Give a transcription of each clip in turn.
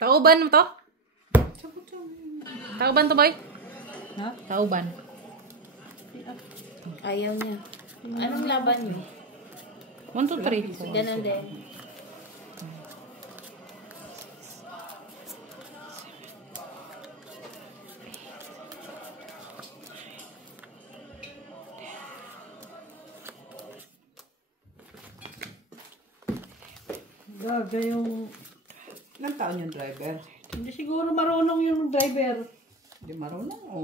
Tauban mo to? Tauban to, boy? Ha? Tauban. Ayaw niya. Anong laban niyo? 1, 2, 3. Ganun din. Gaga yung... Ilang taon yung driver? Hindi siguro marunong yung driver. Hindi marunong o...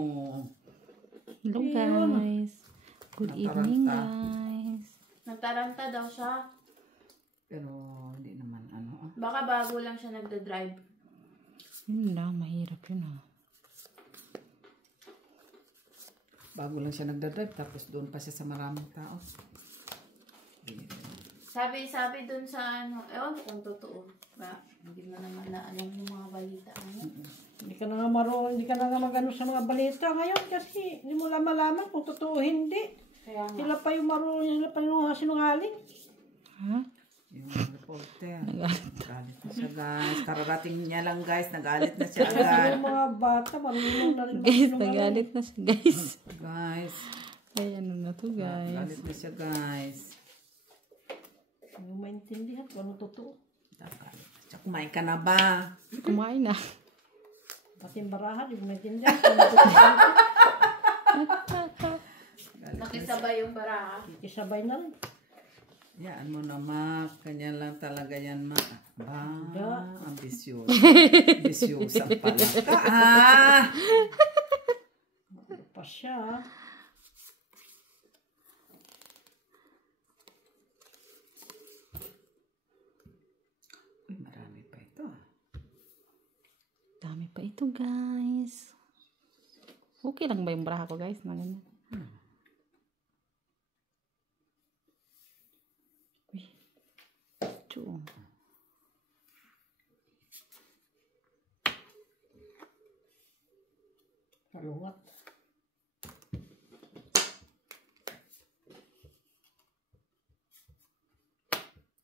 Hello, guys. Good evening, guys. Nagtaranta daw siya. Pero hindi naman ano. Baka bago lang siya nagda-drive. Yun lang, mahirap yun ah. Bago lang siya nagdadrive tapos doon pa siya sa maraming tao. Sabi dun sa ano, ewan ko kung totoo. Ba, hindi mo naman na alam yung mga balita. Ano? Hindi ka na nga marunong, hindi ka na nga magano sa mga balita ngayon kasi hindi mo lang malaman kung totoo o hindi. Kaya nga. Sila pa yung marunong, sila pa yung sinungaling. Ha? Yung reporter. Nagalit na siya, guys. Kararating niya lang, guys. Nagalit na siya agad. Yung mga bata, marunong na rin Guys, nagalit na siya, guys. Guys. Ay, ano na to, guys. Nagalit na siya, guys. Hindi mo maintindihan kung ano totoo. Nagalit na siya. Kumain ka na ba? Kumain na. Pati yung barahan, hindi mo maintindihan kung ano totoo. Nakisabay yung baraha. Isabay na rin. Yan mo na, Ma. Kanya lang talaga yan, Ma. Ba, ambisyosa. Ambisyosa pala ka, ah! Ano pa siya? Uy, marami pa ito, ah. Dami pa ito, guys. Okay lang ba yung bra ko, guys? Na ganyan. Uy. Ito. Kalungat.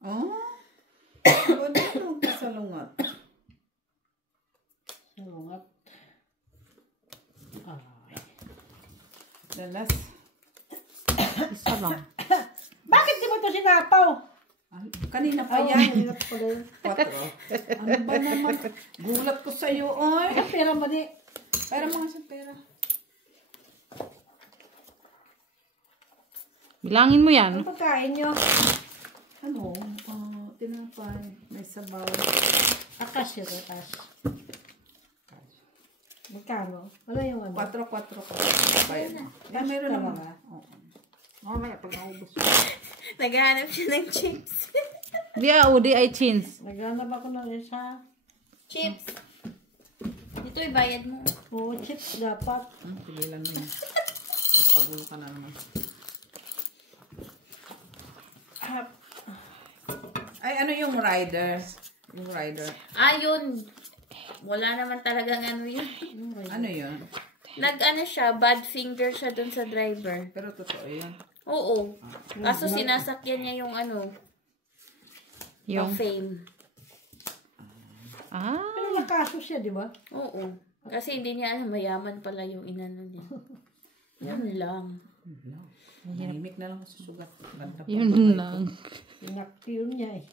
Oh? Ano yung kasalungat? Kalungat. Aray. Lalas. Isa lang. Bakit di mo ito sinapaw? Kanina pa Ay, yan. hirap pala yun. 4. Ano ba naman? Gulat ko sa'yo, oy. Ay, pera ba di? Pera mga sa pera. Bilangin mo yan. Ano pagkain nyo? Ano? Tinapay. May sabaw. Akas yun, akas. Magkano? Wala yung ano? 4. Bayan mo. Yan, meron Tama naman. ba? Oo. Mamaya, pag naubos. Naghahanap siya ng chips. Di Udi ay chins. Naghanap ako ng isa. Chips. Ito ibayad mo. Oo, chips dapat. Pigilan mo yan. Pagulo ka na naman. Ay, ano yung rider? Yung rider. Yun. Wala naman talagang ano yun. Ano yun? Nag-ano siya, bad finger siya dun sa driver. Pero totoo yun. Oo. Kaso sinasakyan niya yung ano, Yung... fame. Pero nakaso siya, di ba? Oo. Kasi hindi niya alam, mayaman pala yung inano niya. Yan lang. Mahimik na lang sa sugat. Banda pa. Yun lang. Pinaktiyon niya eh.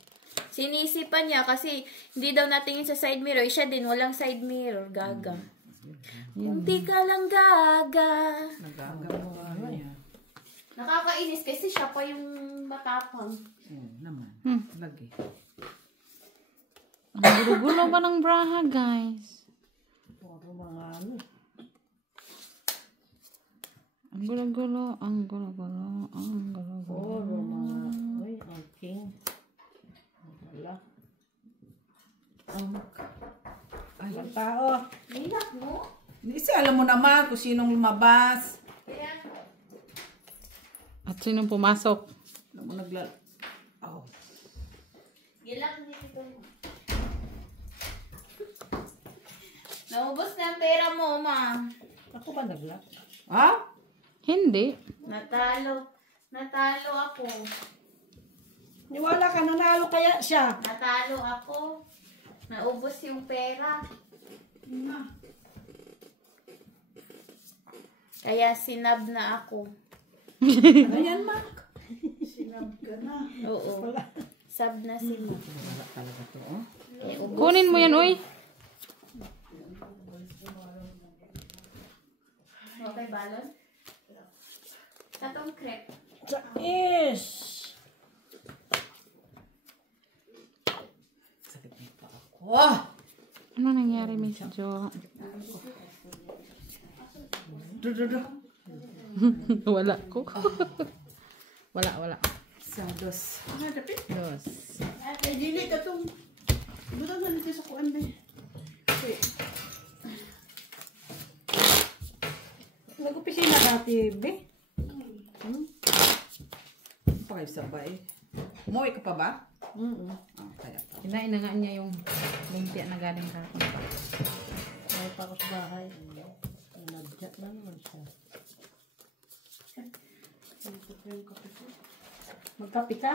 Sinisipan niya kasi hindi daw natingin sa side mirror. Siya din, walang side mirror. Gaga. Kung di ka lang gaga. Nagagawa niya. Nakakainis kasi siya pa yung matapang. Oo naman. Lagi. Ang gulo-gulo ba ng braha, guys? Puro mga ano. Ang gulo-gulo, ang gulo-gulo, ang gulo-gulo. Puro mga, uy, ang king. Wala. Ay, Ang tao. Nilak mo? hindi siya alam mo naman kung sinong lumabas. Kaya, At sinong pumasok? Alam mo Oh. gilak dito. Naubos na ang pera mo, ma. Ako ba nagla? Ha? Hindi. Natalo. Natalo ako. Niwala ka, nanalo kaya siya. Natalo ako. Naubos yung pera. Kaya sinab na ako. Ano yan, Mac? Sinab ka na. Oo. Sab na si Mac. Wala talaga to, oh. Eh, ubos. Kunin mo yan, uy. Okay, balon? Katong crepe. Is. Sakit na pa ako. Ano nangyari, Miss Jo? Wala ko. Wala. Sados. Dos. Ay, dili ka itong... Buta na nito sa kuwan, be. Nag-opisina dati, be. Pa kayo sabay. Umuwi ka pa ba? Kaya pa. Kinain na nga niya yung lumpia na galing kakon. Ay, pa ako sa bahay. Nadjat na naman siya. Magkapi ka?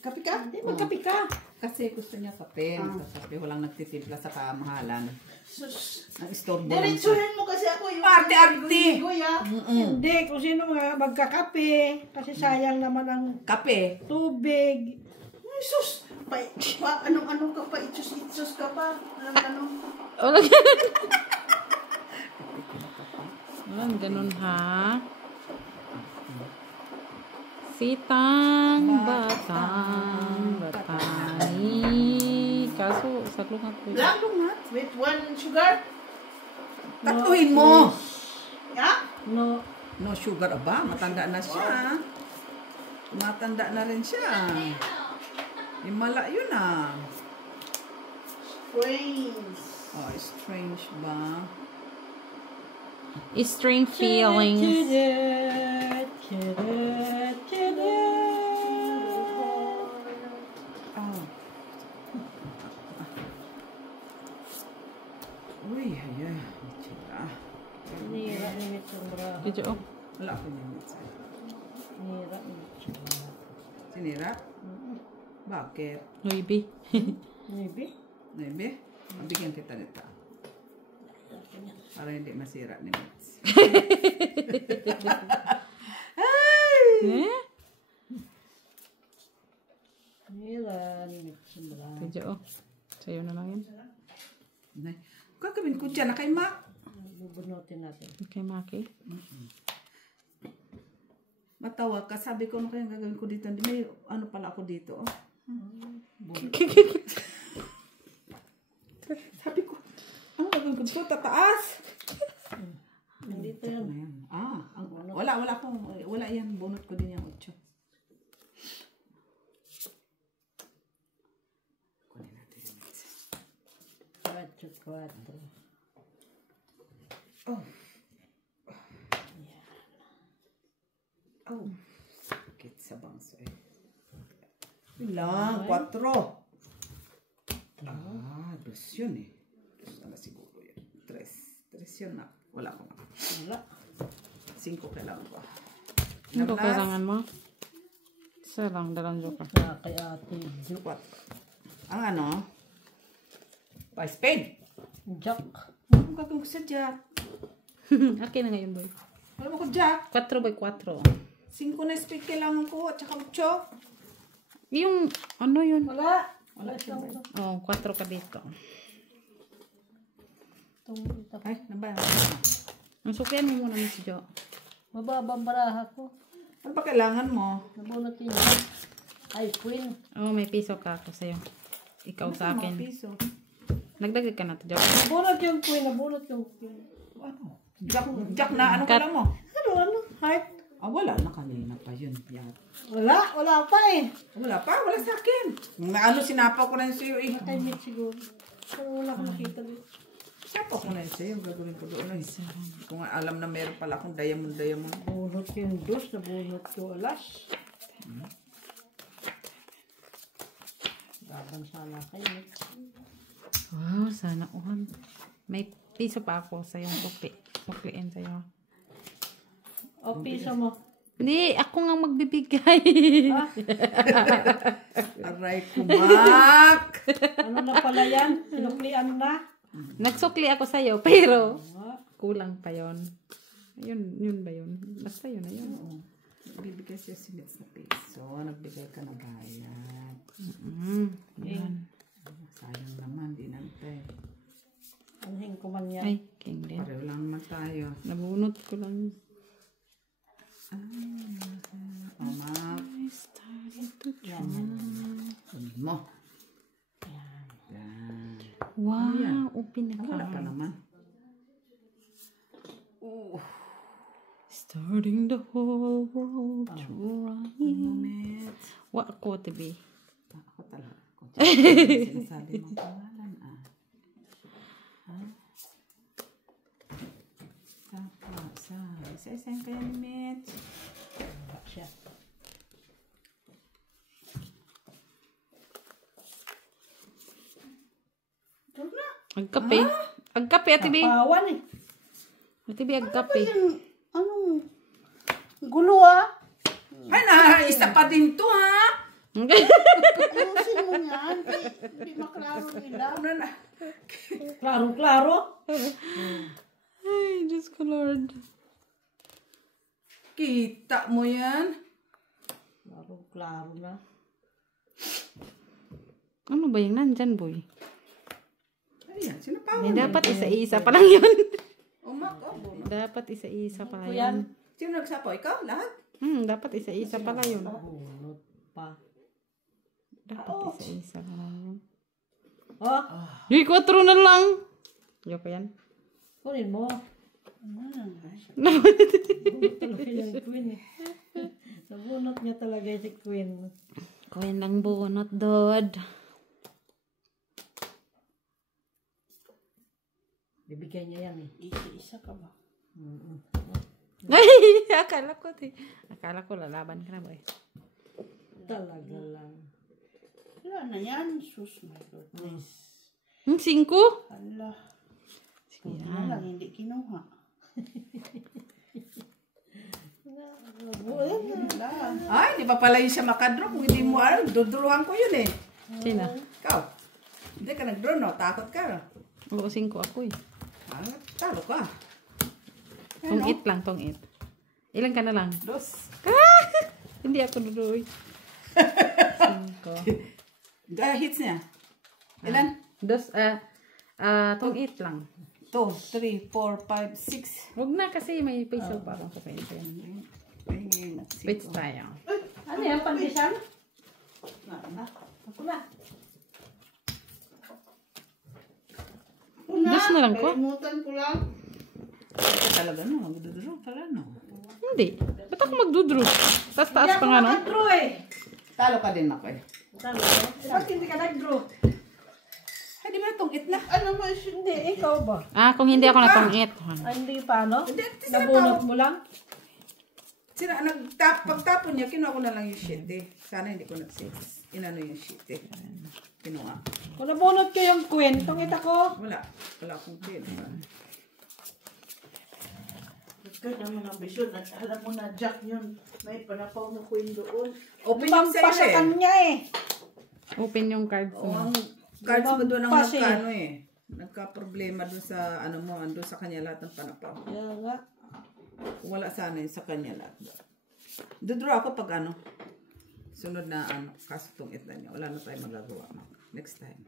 Kapi ka? Hindi, magkapi ka. Kasi gusto niya kape. Kape, walang nagtitimpla sa kamahalan. Sus. Nag-istorbo lang siya. Diretsuhin mo kasi ako yung... Arte-arte! Kuya. Hindi, kung sino mga magkakape. Kasi sayang naman ang Kape. tubig. Ay, sus! Anong-anong ka pa? Itsus ka pa? Anong-anong? Walang ganun, ha? Sitang batang batani. Kaso, saklong ako. Lalo nga. With one sugar? Tatuhin mo! Yeah? No. No sugar, aba. Matanda na siya. Matanda na rin siya. Himala yun, ah. Brains. Oh, strange ba? String feelings. Oh. Uy, ay. Chira. Nira ni Mitsumbra. Did you? Wala ako niya sa'yo. Nira ni Mitsumbra. Sinira? Bakit? Maybe. Maybe? Maybe? Mabigyan kita nito. Para hindi masira ni Mitz. Eh? Nira ni Mitsumbra. Did you? Sa'yo na lang yan. Nay, gagawin ko dyan na kay Ma. Bubunutin natin. Okay, Maki. Matawa ka. Sabi ko, ano kayang gagawin ko dito? Hindi may ano pala ako dito. Oh. Sabi ko, ano gagawin ko dito? Tataas. Nandito yun. Ano yan? Wala akong, wala yan. Bunot ko din yung 8. Kunin natin yung Mitz. 4. Oh. Oh. Sakit sa bangso eh. Ilang? 4. Dos yun eh. Dos na siguro yun. 3 yun na. Wala ko na. Wala. 5 kailangan ko. Ano kailangan mo? Isa lang, dalang joker. Kaya kay ate. 4. Ang ano? Pa spade. Jack. Ano gagawin ko sa jack? Okay na ngayon, boy. Wala mo ko jack. 4 by 4. 5 na spade kailangan ko. At saka 8. Yung, ano yun? Wala. Wala siyang ito. Oh, 4 ka dito. Ay, naba. Ang suklian mo muna, Miss Jo. Mababang baraha ko. Ano ba kailangan mo? Nabunot yun. Ay, queen. Oh, may piso ka ako sa'yo. Ikaw sa Mga akin. piso. Nagdagdag ka na to, Jo. Nabunot yung queen. Nabunot yung queen. Ano? Jack na ano kailangan mo? Ano? Heart? Wala na kanina pa yun. Yan. Wala pa eh. Wala pa, wala sa akin. Ano, sinapaw ko na yun sa'yo eh. Nakay-meet siguro. Pero wala akong nakita dito. Sinapaw ko na yun sa'yo. Gagawin ko doon eh. Kung alam na meron pala akong diamond. Bunot yung dos. Nabunot yung alas. Laban sana kayo. Wow, sana all. May piso pa ako sa yung sukli. Sukliin sa'yo. O, piso mo. Hindi, ako nga magbibigay. Aray kumak. Ano na pala yan? Sinuklian na. Nagsukli ako sa'yo, pero kulang pa yon. Yun ba yun? Basta yun na yun. Bibigay siya si Mitz na piso. Nagbigay ka na bayad. Yan. Sayang naman, di nantay. Anhing ko man yan. Ay, king din. Pareho lang naman tayo. Nabunot ko lang. Mama. Kunin mo. Yan. Wow, upin na Wala ka. ka naman. Starting the whole world to run. Moment. Wa ko, tibi. Ako talaga. Sinasabi mong pangalan Isa-isayin kaya ni Mitch. Siya. Agkape. Agkape, atibi. Pawan eh. Atibi, agkape. Anong gulo ah? Ay na, isa pa din to ha. Ayusin mo yan. Hindi maklaro nila. Ano na? Klaro-klaro. Ay, Diyos ko, Lord. Kita mo yan? Klaro-klaro na. Ano ba yung nandyan, boy? Ayan, sinapawan May mo. dapat isa-isa pa lang yun. Umak, Dapat isa-isa pa lang Yan. yun. Sino nagsapo? Ikaw? Lahat? Dapat isa-isa pala yun. Bunot pa. Dapat isa-isa pa lang yun. Oh, Uy, 4 na lang. Yo pa yan. kunin mo. Nabunot talaga yung queen eh. Nabunot niya talaga si queen. Kuya lang bunot, Dod. Bibigyan niya yan eh. Isa ka ba? Ay, akala ko lalaban ka na, boy. Talaga lang. Wala na yan. Sus, my goodness. 5? Hala. Sige Buti na lang, hindi kinuha. Ay, di pa pala yun siya makadro. Kung hindi mo alam, duduruhan ko yun eh. Sino? Ikaw. Hindi ka nag-draw, no? Takot ka, no? Oo, 5 ako eh. Ah, talo ka. Tong 8 lang, tong 8. Ilan ka na lang? Dos. Hindi ako dudoy. 5. Hits niya. Ilan? Tong 8 lang. 2, 3, 4, 5, 6. Huwag na kasi may peso pa akong sa pwede. Wait tayo. Ano yan? Pandisan? Ako na. Dos na lang ko. Kalimutan ko lang. Talaga, no? Magduduro pala, no? Hindi. Ba't ako magdudro? Taas pa nga, no? Nag-draw eh. Talo ka din ako eh. Ba't hindi ka nag-draw? Ay, di ba itong itna? Ano mo, Hindi, ikaw ba? Kung hindi ako na tong 8. Hindi pa, no? Hindi, Nabunot mo lang? Pagtapon niya, kinuha ko na lang yung sheet eh. Sana hindi ko inano yung sheet eh. Kinuha. Kung nabunot ko yung queen, tungit ako. Wala akong pin. Ikaw naman ang bisyon. At alam mo na, Jack yun. May panapaw na queen doon. Open yung Tumampa sa sa'yo eh. kanya eh. Open yung cards O, mo. ang cards mo doon ang Kasi- nagkano eh. Nagka-problema doon sa ano mo, doon sa kanya lahat ng panapaw. Kaya nga. Wala sana yun sa kanya lahat. Dodraw ako pag ano. Sunod na ano, kaso itong itna niya. Wala na tayo magagawa. Next time.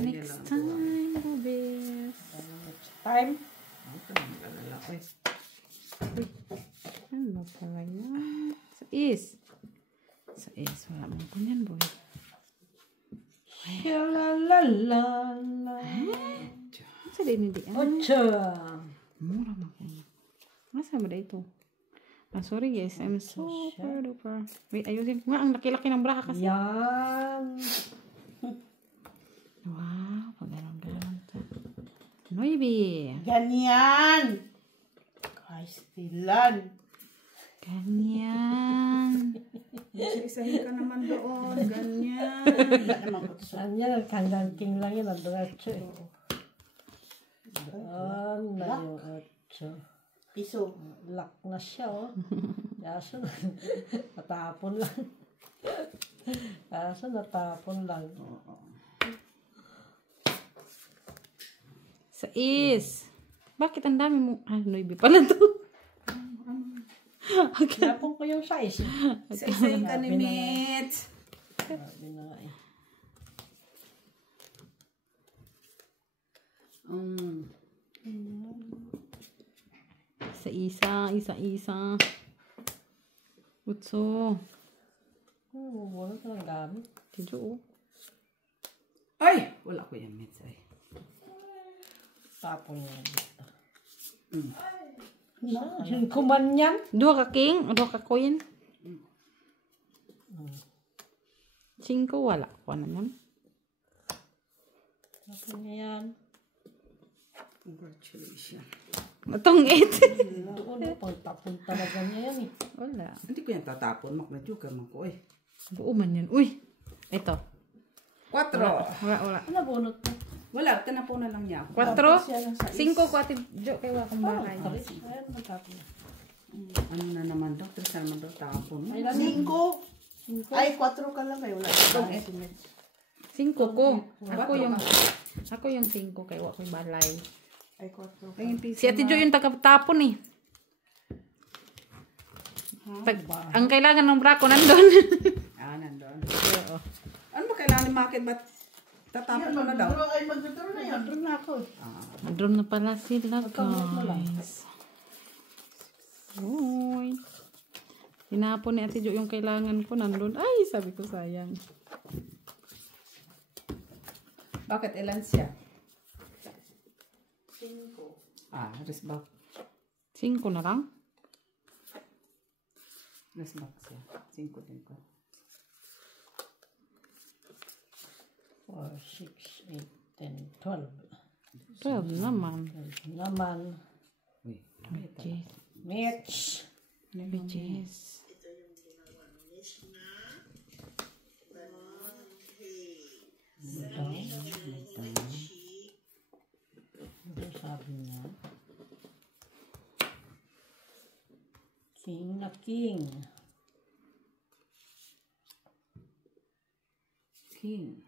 Next time, Bobis. Time. Ako na mag-alala ko eh. Ano pala yan? Sa is. Wala mong kunyan, boy. Shalalala. Sa din hindi. Ocho. Mura na ko. Masa ba ito? Sorry guys. I'm super duper. Wait, ayusin ko nga. Ang laki-laki ng braha kasi. Yan. Wow. Pag-galang-galang to. Noibi. Ganyan. Kaistilan. Ganyan. Isa-isahin ka naman doon. Ganyan. Wala naman ko sa Saan yan? Kandang king lang yan. Ang diretso eh. Na yung ocho. Piso. Lock na siya, oh. Kaso, natapon lang. Kaso, natapon lang. Sais. Bakit ang dami mo? Ah, noibi pala to. Napon ko yung size. Sa yung kanimit. Sabi na nga eh. Isa. Utso. Wala ka ng gamit. Tidyo, oh. Ay! Wala ko yung mitts ay. Tapon niya dito. Yung kuman yan. Dua ka king, dua ka queen. 5 wala ko naman. Tapon niya yan. Congratulations. Atong 8. Doon, pagtapon talaga niya yan eh. Wala. Hindi ko yan tatapon. Makna-joker man ko eh. Buo man yan. Uy. Ito. 4. Wala. Ano bunot mo? Wala, tinapunan lang niya ako. 4. 5 ko ati jo kay wa kong bahay. Ayan, magtapon. Ano na naman daw? Trisal naman daw tapon. Ay, lang yan. 5. Ay, 4 ka lang kayo. Wala ka ba? 5 ko. Ako yung 5 kay wa kong balay. Ay, 4. Ay, yung piso Si Ate Jo yung taga-tapon eh. Ang kailangan ng brako nandun. nandun. Oo. Ano ba kailangan ni Market? Ba't tatapon mo na daw? Ay, magduduro na yan. Duro na ako. Nandun na pala sila guys. Uy. Tinapon ni Ate Jo yung kailangan ko nandun. Ay, sabi ko sayang. Bakit ilan siya? 5. Resback. 5 na lang. Resback siya. 5 din ko. 4, 6, 8, 10, 12. 12 naman. Naman. Uy. Mitch. Bitches. Ano sabi niya? King na king. King.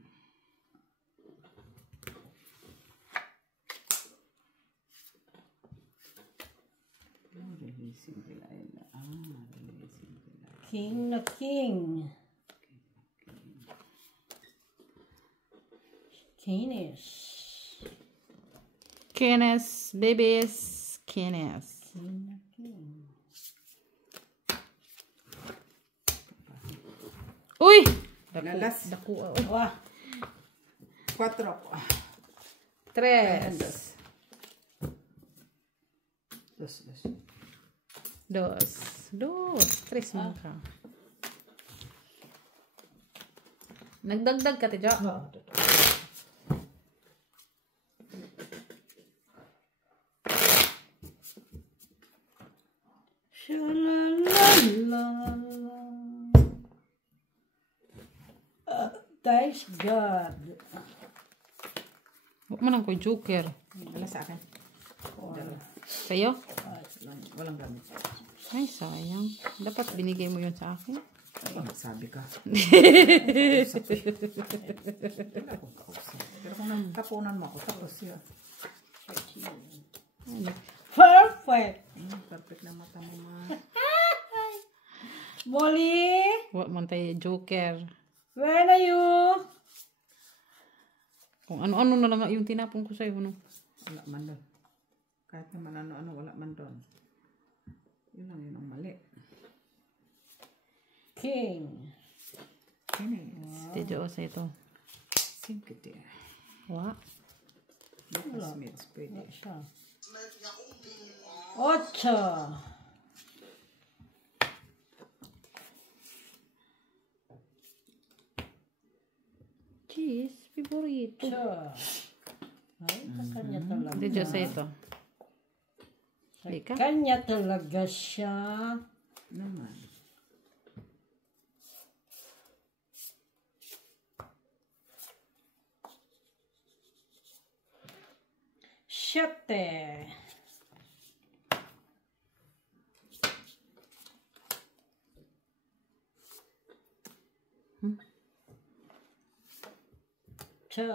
Releasing pila. Releasing pila. King na king. Kinish. Kenneth, babies. Kenneth. King na king. Uy! Lalas. Daku. Wah. 4. 3. 3 mo ka. Nagdagdag ka, Tidyo. Thanks God. Huwag mo lang ko joker. Wala sa akin. Sa'yo? Walang gamit. Ay, sayang. Dapat binigay mo yun sa akin. Sabi ka. Wala akong kausap. Pero kung nagtapunan mo ako, tapos yun. Perfect. Perfect na mata mo, ma. Molly, Huwag mo tayo joker. where are you? Kung ano-ano na lang yung tinapon ko sa'yo. No? Wala man doon. Kahit naman ano-ano, wala man doon. Yun lang yun ang mali. King. Kinis. Tidyo sa ito. Simpity. Wa. Bukas mids, pwede. Siya. 8. Cheese. Favorito. Ay, sa kanya talaga. Tidyo sa ito. Sa Ika? kanya talaga siya. Naman. Siyete. Cha.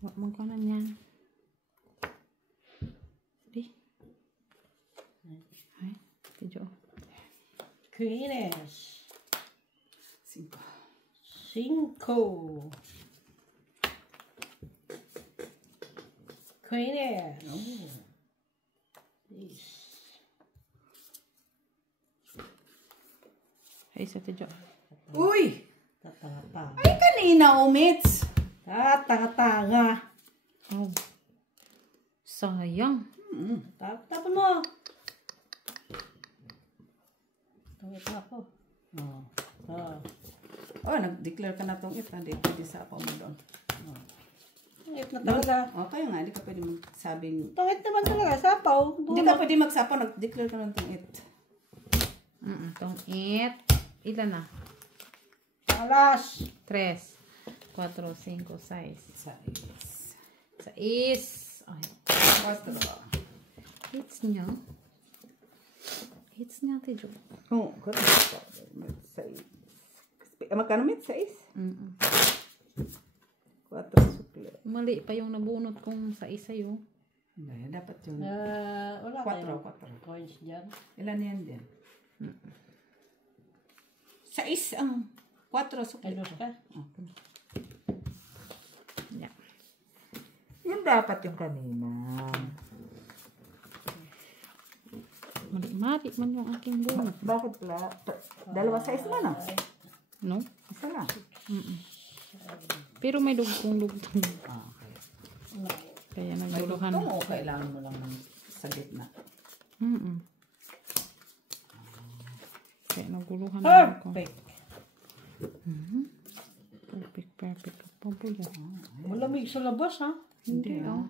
Wag mong kanan yan. Di. Ay, tidyo. Queenes. 5. 5. Queenes. Oh. 6. Ay, sa tidyo. Uy! Tatanga-tanga. Ay, kanina, Omits. Tatanga-tanga. Oh. Sayang. Tapon mo. Tawit na ako. Oh, nag-declare ka na tong it. Hindi pwede sa ako mo doon. Tungit na talaga. Oh, kaya nga, hindi ka pwede magsabing... Tungit naman talaga. Sapaw. Hindi ka pwede magsapaw, nag-declare ka ng tong it. Tong it. Ilan na? Alas. 3, 4, 5, 6. 6. 6. Ay. 4. Hits niya. Hits niya, tidyo. Oh, correct. 6. Magkano, Mit? 6? 4 sukle. Mali pa yung nabunot kong sa isa yun. Hindi, dapat yun. Wala 4. coins dyan. Ilan yan din? 6 ang 4 sukle. Ayos ka. Yeah. Yun dapat yung kanina. Mali man yung aking bunot. Bakit pala? Dalawa size man ah. No? Isa lang. Pero may dugtong. Ah, okay. Kaya May naguluhan. dugtong o kailangan mo lang ng sa gitna? Kaya naguluhan na ako. Perfect. Perfect. Pabuya. Malamig sa labas, ha? Hindi, oh.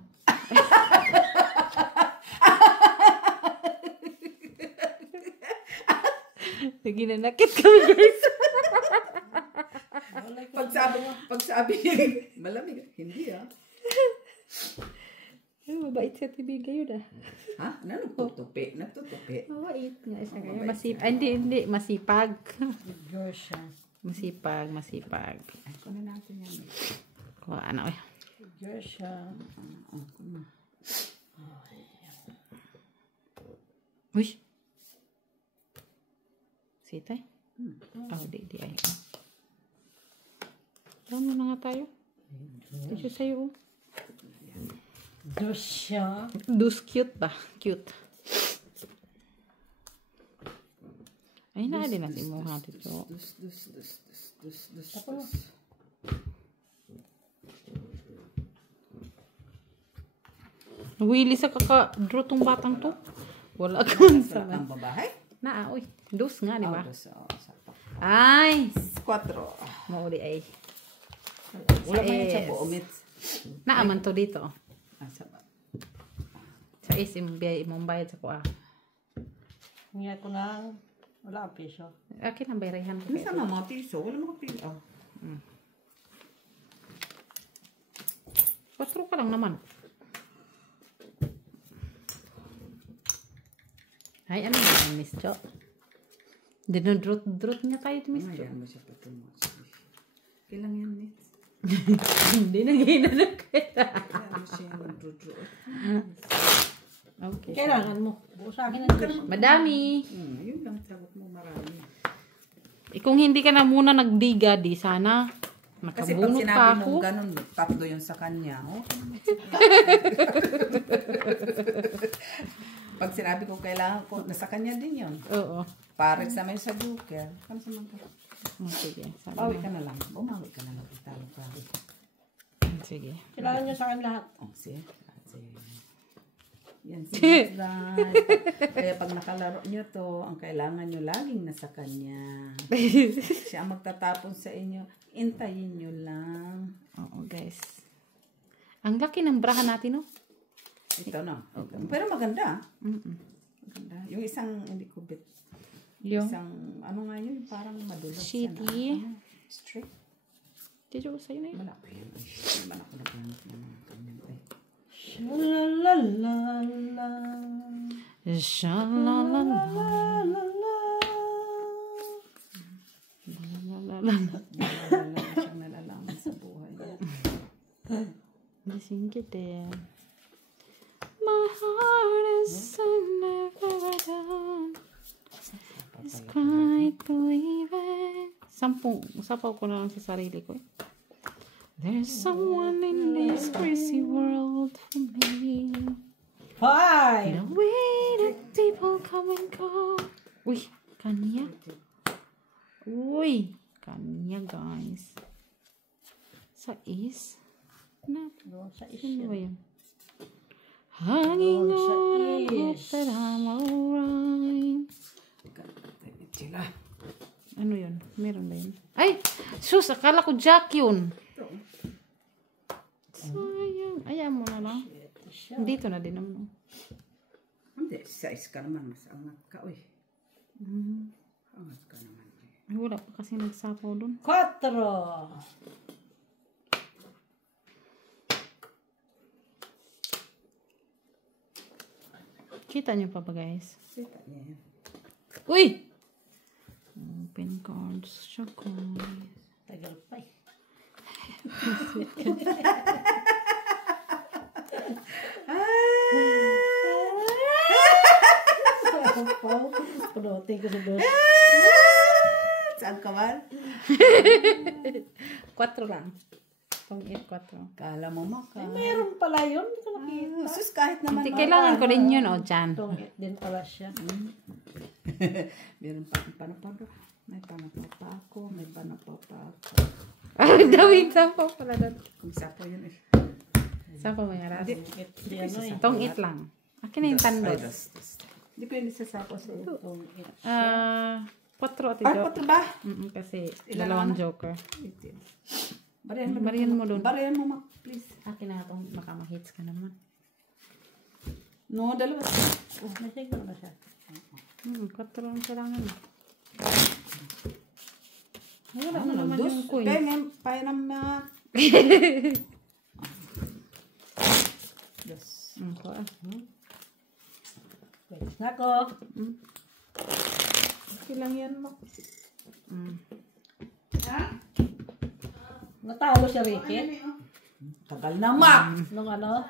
Naginanakit kami, guys. Pagsabi malamig. Hindi ah. Ay, mabait siya tibig kayo na. Ha? Nagtutupi. Mabait nga siya kayo. Hindi. Masipag. Diyos siya. Masipag. Ay, kunin natin yan. Kuha, ano eh. Diyos siya. Uy. Sitay? Di ay. Down mo na nga tayo. Ito sa'yo. Diyos siya. Dus cute ba? Cute. Ay, naali na si Moha dito. Nawili sa kaka-draw tong batang to. Wala kang Wala sama. kang babahay? Oy. Dus nga, di ba? Sakto. Ay! 4. Mauli ay. Wala ba yan sa Yes. buomit? Naaman to dito. Saba. Sa imong bayad sa kuha. Ngayon ko na, wala ang piso. Akin ang bayrahan ko. Ano sa mga piso? Wala mga piso. 4 ka lang naman. Ay, ano ba, Miss Jo? Dinodrot niya tayo, Miss Jo. Ayan mo siya patungo. Kailang yan, Miss. Hindi na ginanap kita. Kailangan mo siya nagdudro. Okay. Kailangan mo. Buo sa akin ang Diyos. Madami. Yun lang sagot mo marami. Kung hindi ka na muna nagdiga, di sana Kasi pag nakabunot pa sinabi ako. mo ganun, 3 yun sa kanya. Oh. Pag sinabi ko kailangan ko, nasa kanya din yun. Oo. Parek sa may sa Joker. Kano sa mga Sige. Sabi Bawi mo. ka na lang. Bumawi ka na lang. Italo ka. Sige. Kailangan niyo sa akin lahat. Oh, sige. Yan si guys. Kaya pag nakalaro nyo to, ang kailangan nyo laging nasa kanya. Siya ang magtatapon sa inyo. Intayin nyo lang. Oo, guys. Ang laki ng braha natin, no? Ito na. Pero maganda. Maganda. Yung isang, hindi ko bit. Yung Isang, ano nga yun? Parang madulas. shitty. Straight. Dito sa'yo na yun. Wala pa yun. Ay, hindi naman ako naglangat ng mga ganyan. Ay. Shalalala. Shalalala. Shalalala. Shalalala. think you did. My heart is never done. It's quite believing. Sampaw ko na lang sa sarili ko. There's someone in this crazy world for me. 5. The way that people come and go. Uy, kanya. Uy, kanya guys. Sa is? Na, Sa ano ba yun? Hanging Sa on and hope is. that I'm alright. Sila. Ano yun? Meron ba yun? Ay! Sus! Akala ko Jack yun. Sayang. Ayaw mo na lang. Dito na din naman. Hindi, size ka naman. Mas angat ka, uy. Angat ka naman. Ay, wala pa kasi nagsapaw dun. 4. Kita niyo pa ba guys? Sita niya yan. Uy! Open cards. Siya guys. Tagal pa eh. Punutin ko sa dos. Saan ka man? 4 lang. Pang 8, 4. Kala mo maka. Meron pala yun. Hindi ko nakita. Sus, kahit naman. Hindi, kailangan ko rin yun, o, Jan. Itong 8 din pala siya. Meron pa akong panapado. May panapapa ako. May panapapa ako. Dawin sapaw pala doon. Kung sapo yun eh. Sapaw mo yung aras. Si ano eh. Tong 8 lang. Akin na yung tandos. Hindi ko yun sasapo sa ito. Itong 8. 4 at Ay, joke. patro ba? Kasi Ilan dalawang na? joker. Barihan mo doon. Barihan mo, Mak, please. Akin na itong makamahits ka naman. No, dalawa. Oh, may siguro na siya. 4 lang kailangan. Wala Ano mo naman dos? yung coins. Kaya nga, paya na Mak. Dos. Pwede na ako. Okay lang yan, Mak. Natalo siya, Ricky. Tagal na, Mak. Nung ano?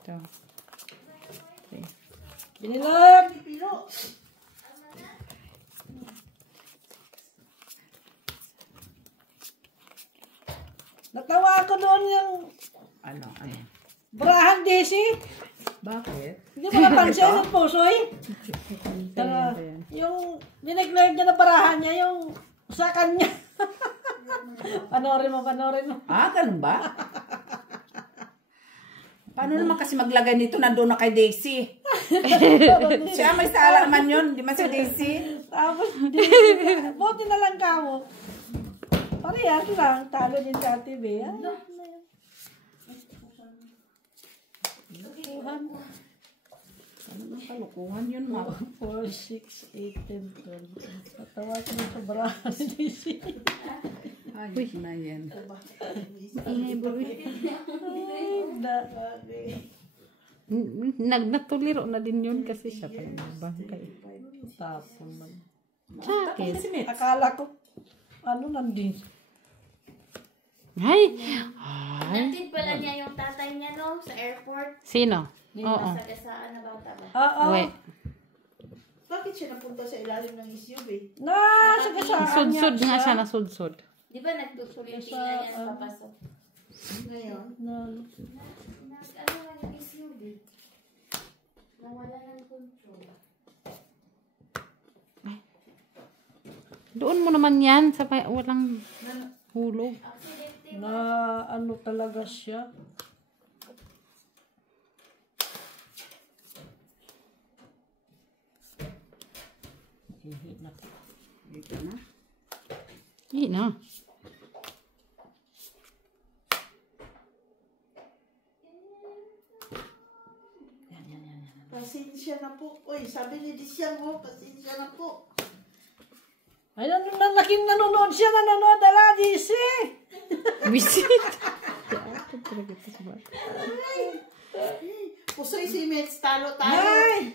Ito. Okay. Binilag! Natawa ako doon yung Ano? Brahan Daisy. Bakit? Hindi mo napansin yung puso eh. Yung dineclare niya na barahan niya, yung sa kanya. Panorin mo. Ganun ba? Paano naman kasi maglagay nito nandun na kay Daisy? Siya may sa alaman yun, di man si Daisy. Tapos, Daisy, buti na lang ka mo. Parehas lang, talo din sa Ate Bea. Ano nang kalukuhan yun, Mak? 4, 6, 8, 10, 12. Natawa ko na sa barahan ni Daisy. Ayos na yan. Ingay ba? Na, Natuliro na din yun kasi siya pa nagbangkay. tapon man. Bakit? Akala ko, nandun. Ay! Natid pala niya yung tatay niya, no? Sa airport. Sino? Oo. Sagasaan na bata ba? Oo. Uwe. Bakit siya napunta sa ilalim ng SUV? Sagasaan niya Sudsod nga siya na sudsod. Di ba nagtutuloy-tuloy na niya papasok? Ngayon, Ano nga yung SUV? Nawala ng control. Doon mo naman yan sa walang hulog. Accidente. Na ano talaga siya. Dito na. Hindi na. pasensya na po. Uy, sabi ni Disyang, pasensya na po. Ay, laking nanonood siya, ala, DC. Visit. Pusoy si Mets, talo tayo. Ay!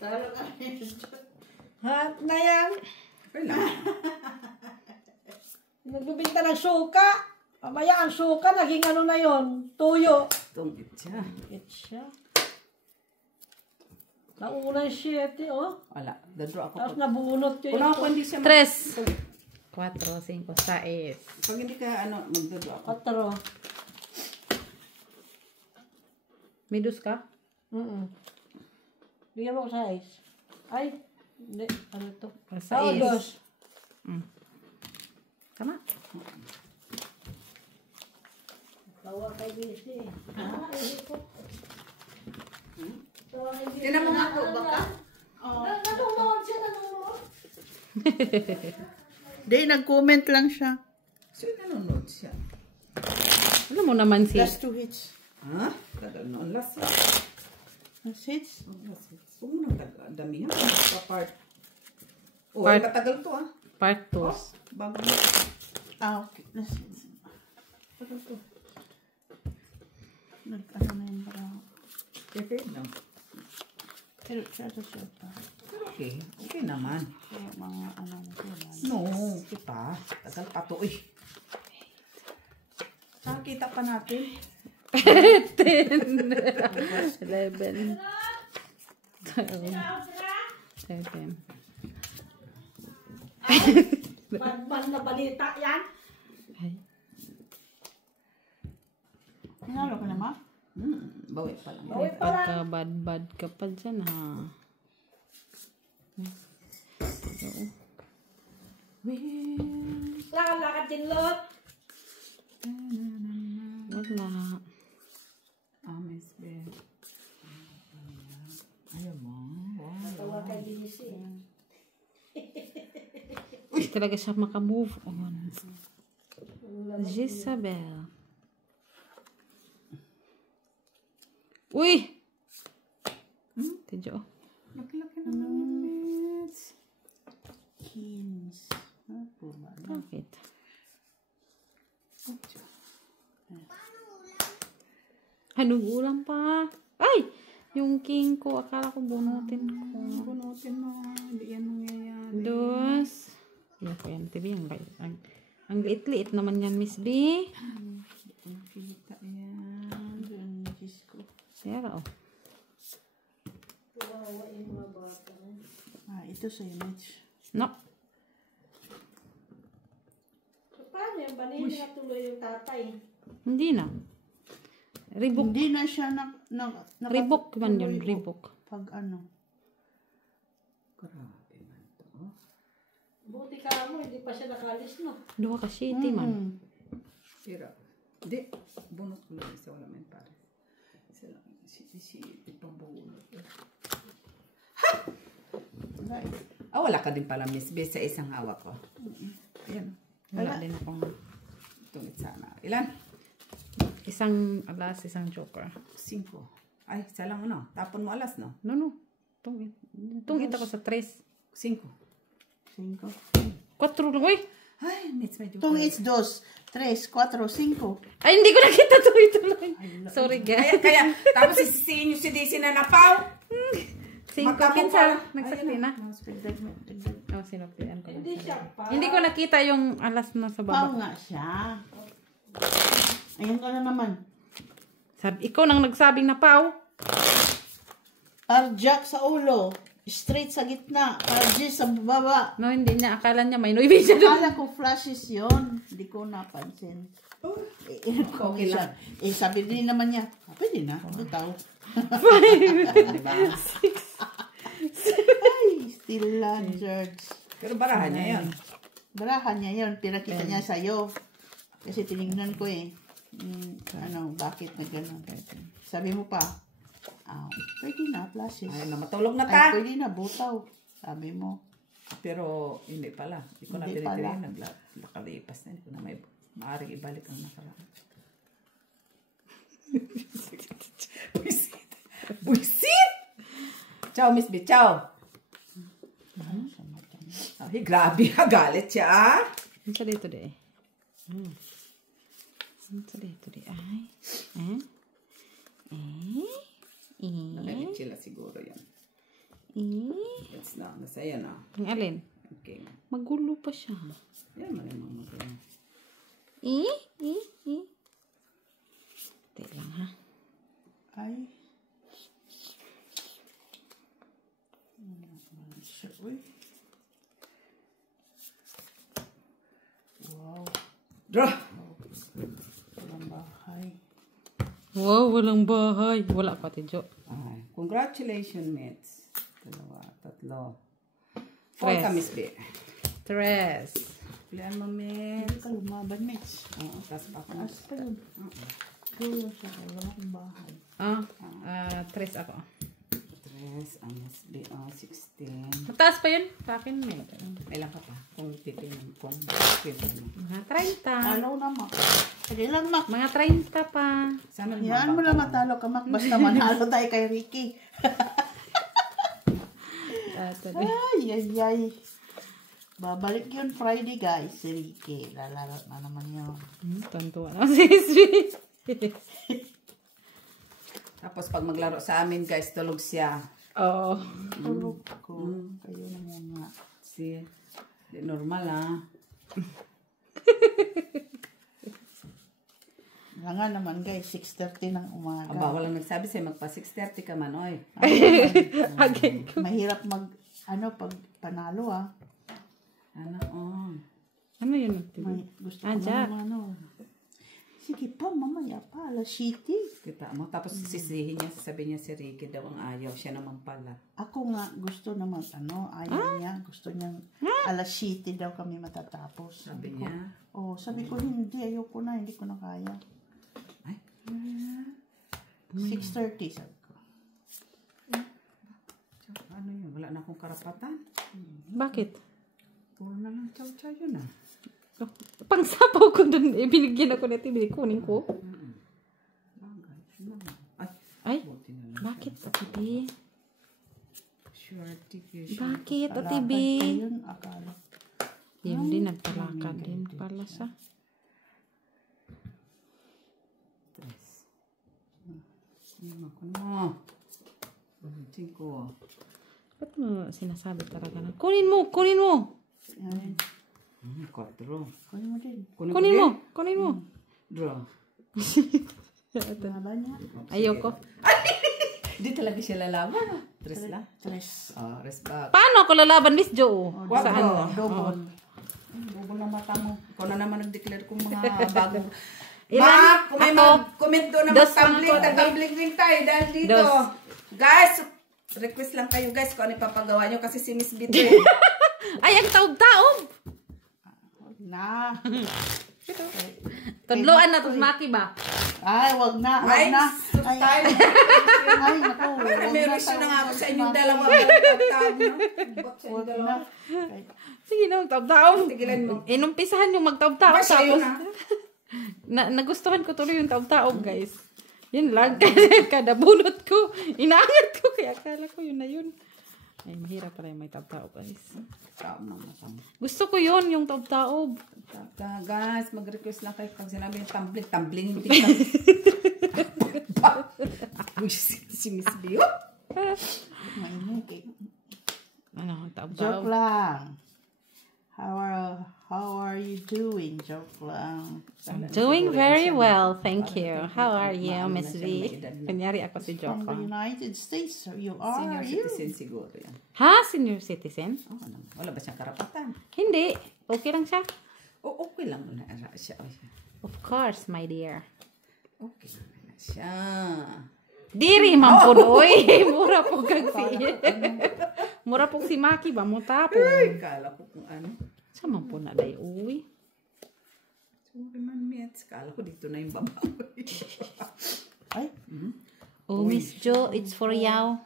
Talo kami. Hat na yan. Okay lang. Nagbibinta ng suka. Mamaya ang suka, naging ano na yon, tuyo. Tungit siya. Siya. Nauna yung 7, oh. Wala. Dadro ako. Tapos nabunot yun. Wala ako hindi siya. 3, 4, 5, 6. Pag hindi ka magdadro ako. 4. May 2 ka? Bigyan mo ko sa ice. Ay, hindi. Ano to? Sa is. 2. Tama. Tawa kay Bisi. Tinan mo nga po, baka? Nanonood siya, nanonood. Hindi, nag-comment lang siya. So, nanonood siya. Alam mo naman si... Last 2 hits. Ha? Tagal noon. Last hit. Last hits? Last hit. Huwag mo nang damihan. Pa-part. Oh, Part- ay matagal to Part 2. Oh, bago mo. Okay. Last hits. Tagal to. Nag-ano na yun para... Okay, no. Pero siya pa. Okay. Okay naman. Kaya mga ano na sila. No, okay pa. Tagal pa to eh. Nakakita pa natin. 11. 12. 7. Badman na balita yan. Ay. Tinalo ka naman? Bawi pa lang. Pagka-bad ka pa dyan, ha? Lakad-lakad din, Lot. Wala. Miss Beth. Ayaw mo. Tawa kay Bisi. Hindi talaga siya makamove on. Jezabel. Uy! Tidyo. Laki-laki naman yung miss. Kings. Bakit? Anong ulam pa? Ay! Yung king ko, akala ko bunutin ko. Bunutin mo. Hindi yan nangyayari. 2. Yan po yan, TV. Ang liit-liit naman yan, Miss B. Nakikita yan. Ang Diyos ko. Pero, oh. Ito sa image. No. Paano yung banin na tuloy yung tatay? Hindi na. Reebok. Hindi na siya Reebok man yun, Reebok. Pag ano. Grabe man to. Buti ka mo, hindi pa siya nakalis, no? Duha ka shitty man. Pero, hindi. Bunot ko lang isa. Wala man pare. Sila, si itong bunot. Wala ka din pala, Miss B, sa isang hawak ko. Ayan. Wala din akong Tungit sana. Ilan? isang alas, isang joker. 5. Ay, isa lang ano. Tapon mo alas, no? No. Tungit ako sa 3. 5. 5. 4 lang. Uy! Ay, Miss, medyo. 2 is 2, 3, 4, 5. Ay, hindi ko nakita ito lang. Sorry, guys. Kaya, tapos si Daisy na napaw. 5. Kinsa? Nagsakli na. Dagdag. Oh, sinuklian ko. Hindi siya pa. Hindi ko nakita yung alas na sa Pao baba. nga siya. Ayan ka na naman. Ikaw nang nagsabing na pau. Arjak sa ulo. Straight sa gitna. RG sa baba. No, hindi niya. Akala niya may noibi siya doon. Akala ko flashes yon. Hindi ko napansin. Okay lang. Sabi din naman niya, pwede na. Bitaw. 5. Ay, still George. Pero barahan niya yan. Barahan niya yun. Pinakita niya sa'yo. Kasi tinignan ko eh. Bakit na gano'n. Sabi mo pa, pwede na, flashes. Ay, na matulog na Ay, ta. pwede na, butaw. Sabi mo. Pero, hindi pala. Hindi ko na Hindi tinitiri. pala. Nakalipas na. Hindi ko na may maaaring ibalik ang nakaraan. Buisit! Ciao, Miss B. Ciao. Ay, grabe ha. Galit siya. Ano sa dito di? Ano sa dito di? Ay. Nagalit sila siguro yan. That's na. Nasaya na. Ang alin? Okay. Magulo pa siya. Yan, malamang magaling. Ito lang ha. Ay. Uy. Wow. Draw! Walang bahay. Wow, walang bahay. Wala pa, Jo. Ay, congratulations, mates. 2, 3. 4 Tres. ka, Miss B. 3. Pilihan mo, mates. Hindi ka lumaban, Mitch. Oo, tapos pa ako. Taas ka yun. Kulo siya. Wala akong bahay. 3 ako. 3, ang Miss B, 16. Mataas pa yun? Sa akin, may. May lang ka pa. Kung titingnan kung Mga 30. Alaw na, Mak. Sige lang, Mak. Mga 30 pa. sana Hayaan mo lang matalo ka, Mak. Basta manalo tayo kay Ricky. Ay, ay, ay. Babalik yun Friday, guys. Si Ricky. Lalaro na naman yun. Tontuwa na si Sweet. Tapos pag maglaro sa amin, guys, tulog siya. Oo. Tulog ko. Kayo na muna. Si, di normal, ah. Nga naman, guys. 6:30 ng umaga. Aba, walang nagsabi sa'yo, magpa 6:30 ka man, oy. Mahirap pag panalo, ah. Ano, oh. Ano yun? Gusto ko Jack. naman, Sige pa, mamaya pa. Alas 7. Kita mo, tapos sisihin niya, sasabihin niya si Ricky daw ang ayaw, siya naman pala. Ako nga, gusto naman, ayaw niya. Gusto niya, alas 7 daw kami matatapos. Sabi niya. Sabi ko, hindi, ayoko na, hindi ko na kaya. Ay, 6:30, sabi ko. ano yun, wala na akong karapatan. Bakit? Puro na lang chow-chow yun, ah. Pangsapaw ko dun. Binigyan ako na ito. Kunin ko. Ay, Buti na lang. bakit, Atibi? Certification. Bakit, Kalaban Atibi? ko yun, akala. Yun din, nagtalakad din pala siya. 3. Ako na. 5. Ba't mo sinasabi talaga na? Kunin mo! Kunin mo! Yan. 4. Kunin mo din. Kunin mo! Kunin mo! Draw. Laban niya. Ayoko. Hindi talaga siya lalaban. 3 lang. 3. Oh, rest back. Paano ako lalaban, Miss Jo? Saan? Double. Double na mata mo. Ikaw na naman nag-declare kung mga bagong... Ilan? Ma, kung may Ako? mag-comment doon na Dos mag-tumbling, ang- tag-tumbling din tayo dahil dito. Dos. Guys, request lang kayo guys kung ano ipapagawa nyo kasi si Miss Bito Ay, ang taog-taog! Na. Tudloan na ito, Maki ba? Ay, wag na. Wag Ay, na. sus Ay, tayo. ay, naku. May reason na nga ako sa inyong dalawa. Magtatag, no? Ba't sa inyong Wag dalawa? na. Ay, Sige na, magtaog-taog. Tigilan mo. Inumpisahan yung magtaog-taog. Basta yun, ha? Nagustuhan ko tuloy yung taog-taog, guys. Yun lang. Kada bunot ko, inaangat ko. Kaya akala ko yun na yun. Ay, mahirap pala yung may taog-taog, guys. Taog na mata mo. Gusto ko yun, yung taog-taog. Guys, mag-request lang kayo pag sinabi yung tumbling, hindi ka. Ako si Miss Bio. mainit eh. Ano, Joke taog-taog. lang. How are you doing? Joke lang. Doing very well, thank you. How are you, Miss V? Kanyari ako si From the Joko. United States, so you Senior are you. citizen siguro yan. Ha? Senior citizen? Oh, ano, wala ba siyang karapatan? Hindi. Okay lang siya. O, okay lang na siya. Of course, my dear. Okay lang na siya. Diri man po doy. Mura po kag si. Mura po si Maki ba mo tapo. Ay, kala ko kung ano. Sa man po na day uwi. Sorry man, Mets. Kala ko dito na yung babae. Ay, Oh, Miss Jo, it's for you.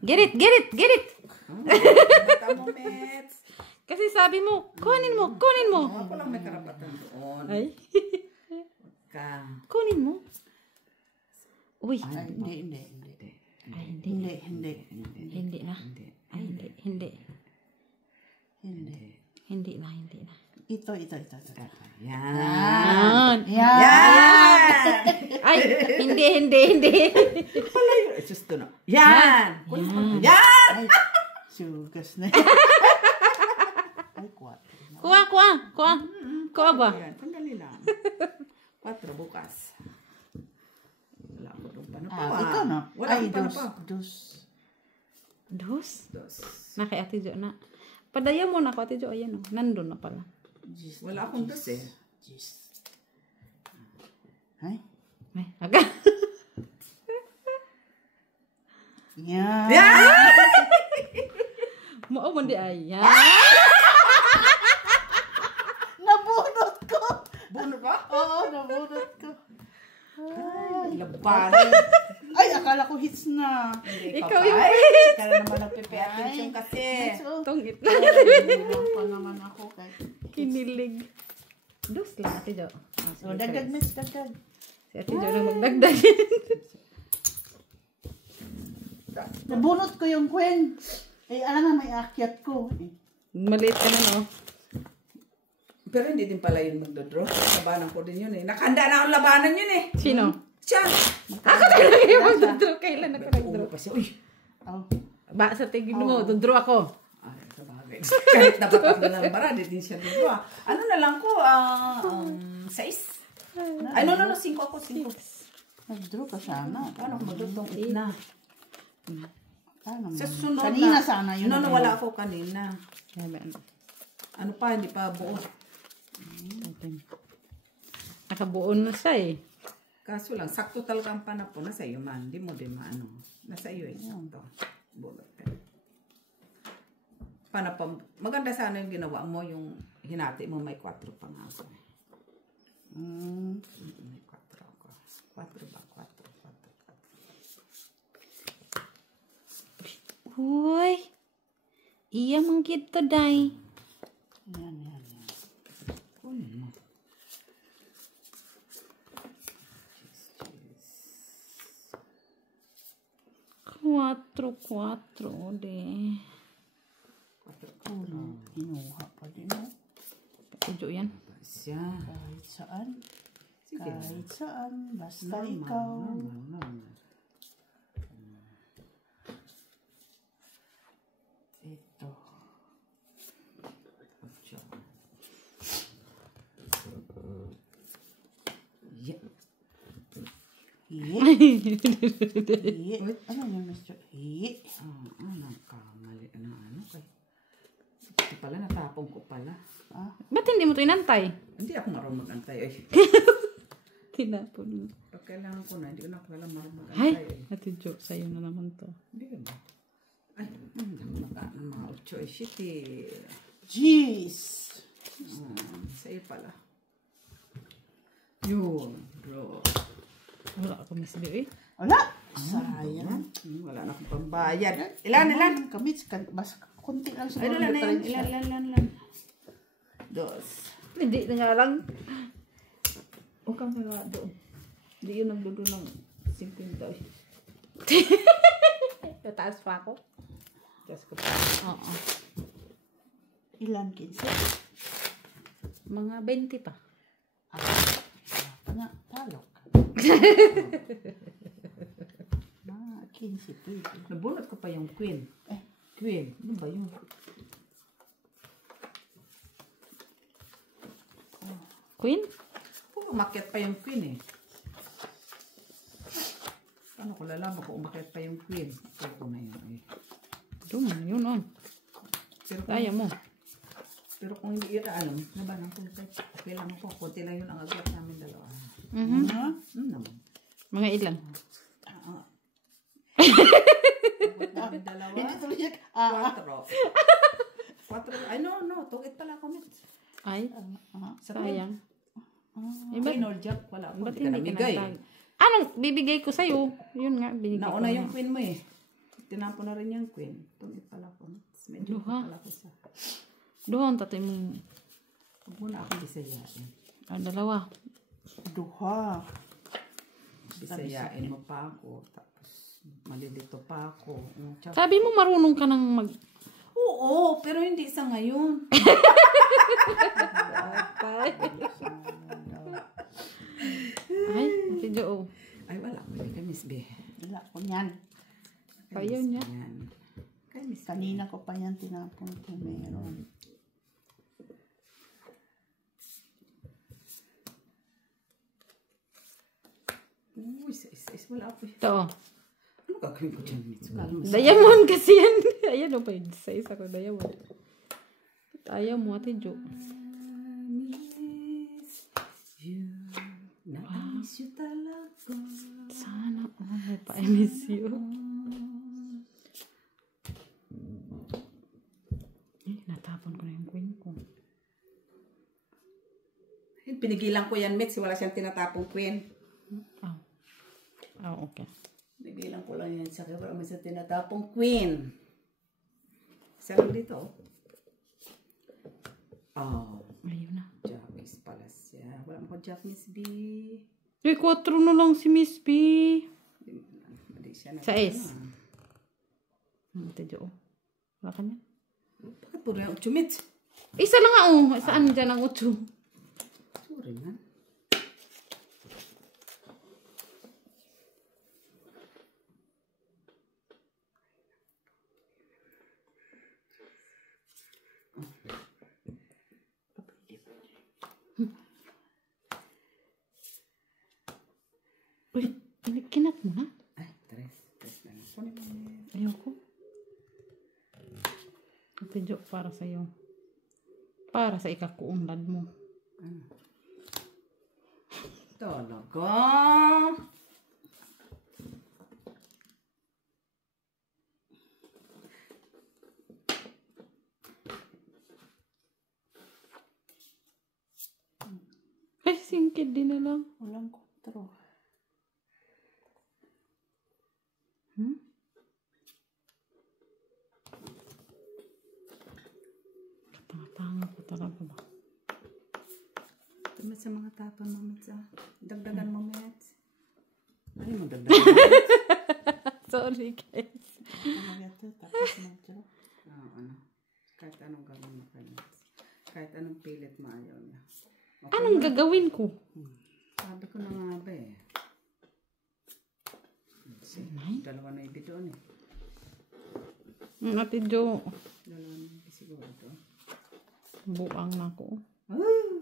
Get it, get it, get it. Bata mo, Mets. Kasi sabi mo, kunin mo, kunin mo. Ako lang may karapatan doon. Ay, Ka. kunin mo. Uy, ay, hindi. ay, hindi. Hindi na. Ay, hindi, hindi. Hindi na. Ito. Yan. Yan. Yan! Ay, hindi. Palayo. Susto na. Yan! Yan! Ay, sugas na. Ay, 4. Kuha ba? Yan. Sandali lang. Ikaw na. Wala Ay, pa na dos. pa. Dos. Dos? Dos. Na kay Ate Jo na. Padaya mo na ko Ate Jo. Ayan o. Nandun na pala. Gis. Wala akong dos eh. Gis. Ay. Ay, aga. Yeah. Mao man di ay. Yan. Nabunot ko. Buno ba? Oo, nabunot ko. Laban. Ay, akala ko hits na. Ikaw yung Ikaw na naman nagpipi attention kasi. So, tungit. bilang pa naman ako kay. Kinilig. Dos lang Ate Jo. So, dagdag miss, dagdag. Si Ate Jo na magdagdag. Nabunot ko yung queen. Eh, alam nga may akyat ko. Eh. Maliit ka na no. Pero hindi din pala yun magdodraw. Labanan ko din yun eh. Nakahanda na akong labanan yun eh. Sino? Siya. Ako talaga yung magdodro. Kailan ako Ulo nagdro? pa siya. Uy. Oh. Ba sa tigil mo, dodro ako. Ay, sa bagay. Kahit dapat ako na bara, di din siya dito ah. Ano na lang ko, 6. Ay, no, 5 ako, 5. Nag-draw ka sana. Paano ko magdodong 8 na? Paano mo? Sa sunod Kanina na. sana yun. No, wala ako kanina. Sabi ano. Ano pa, hindi pa buo. Nakabuon na siya eh. Kaso lang, sakto talaga ang panapon. Nasa iyo man. Di mo din maano. Nasa iyo eh. Ito. Bulot ka. Panapon. Maganda sana yung ginawa mo. Yung hinati mo may 4 pa nga ako. May 4 ako. 4 ba? 4. Uy. Iya manggit to, day. Yan. Kunin mo. Quatro de. Kinuha pa din. Oh. Tujo yan. Siya. Kahit saan. Sige. Kahit saan. Basta ikaw. Normal. Ito. Yeah. Hiye. Hiye. Ano yung Mr. Hiye? Anong kamali na ano kay. Ito pala, natapong ko pala. Ba't hindi mo ito inantay? Hindi ako marunong mag-antay. Ay, Tinapon mo. pag kailangan ko na, hindi ko na kailangan marunong Ay, mag-antay. Ate Jo, sa'yo na naman to. Hindi ko na. Ay, hindi ako mag-ano mga 8 eh. Shit eh. Jeez. Sa'yo pala. Yun, bro. Wala ako misli eh. Wala. Sayang. Wala na akong pambayad. Ilan? Kami, basta kunti lang Ay, siguro. ilan. 2. Hindi na nga lang. O kang nga doon. Hindi yun nagdudo ng 50 eh. Tataas pa ako. Tataas ko pa. Oo. Ilan, 15? Mga 20 pa. Na, talo ka. Mga 15, 20. Nabunot ko pa yung queen. Queen. Ano ba yun? Queen? Umakyat pa yung queen eh. Paano ko lalaman kung umakyat pa yung queen? Ito ko na yun eh. Doon, yun on. Pero kung, Kaya mo. pero kung hindi yun alam, nabanan ko. Okay lang ako. Kunti lang yun ang agyat namin dalawa. Naman. Mga ilan? Namin dalawa. Hindi tuloy siya. 4. Ay no. Tugit pala ako. Ay, sayang. Queen or jack. Wala ako. Ba't Hindi ka hindi ka namigay. nagtag? Anong bibigay ko sa'yo? Yun nga, binigay ko. Nauna yung queen mo eh. Tinapon na rin yung queen. Tugit pala ako. Medyo Duha. pala ako sa... Doon, tatay mo. Huwag muna ako bisayain. Dalawa. Duha. Bisayain mo pa ako. Tapos malilito pa ako. Sabi mo marunong ka nang mag... Oo, pero hindi sa ngayon. Ay, Ate Jo. Ay, wala. Hindi ka, Miss B. Wala ko niyan. Ayaw niya. Yan. Kay Miss B. Kanina ko pa yan tinapon kung meron. Uy, Is wala po. Ito. Ano gagawin ko dyan, Mitch? Wala naman. Diamond kasi yan. Ayan o, 5 size ako diamond. Ayaw mo, Ate Jo. Na-miss you talaga. Sana all I miss you. Natapon ko na yung queen ko. Pinigilan ko yan, Mitch. Wala siyang tinatapong queen. Oh, okay. Pinigilan ko lang yan sa kaya wala siyang tinatapong queen. Isa lang dito. Ayun na. Japanese pala siya. Wala mo ko Japanese B. 4 na lang si Miss B. Hindi siya na. Sa S. Ate Jo. Wala ka niya? Bakit puro yung 8, Mitch? Isa lang nga oh. Saan dyan ang 8? Sorry nga. Uy, kinat mo na. Ay, tres na lang. Kunin mo na. Ayoko. Ate Jo, para sa'yo. Para sa ikakuunlad mo. Talaga. Ay, singkid din na lang. Walang kontrol. Tanga ko talaga ba? Tumit sa mga tapang mo, Mitch. Dagdagan mo, Mitch. Ano mo dagdagan? Sorry, guys. Ito, tapos medyo. Ano? Kahit anong gawin mo kay Mitch. Kahit anong pilit maayaw niya. Okay. Anong gagawin ko? Sabi ko na nga ba eh. Dalawa na ibig doon eh. Ate Jo, Dalawa na ibig siguro ito. buang na ako. Ah!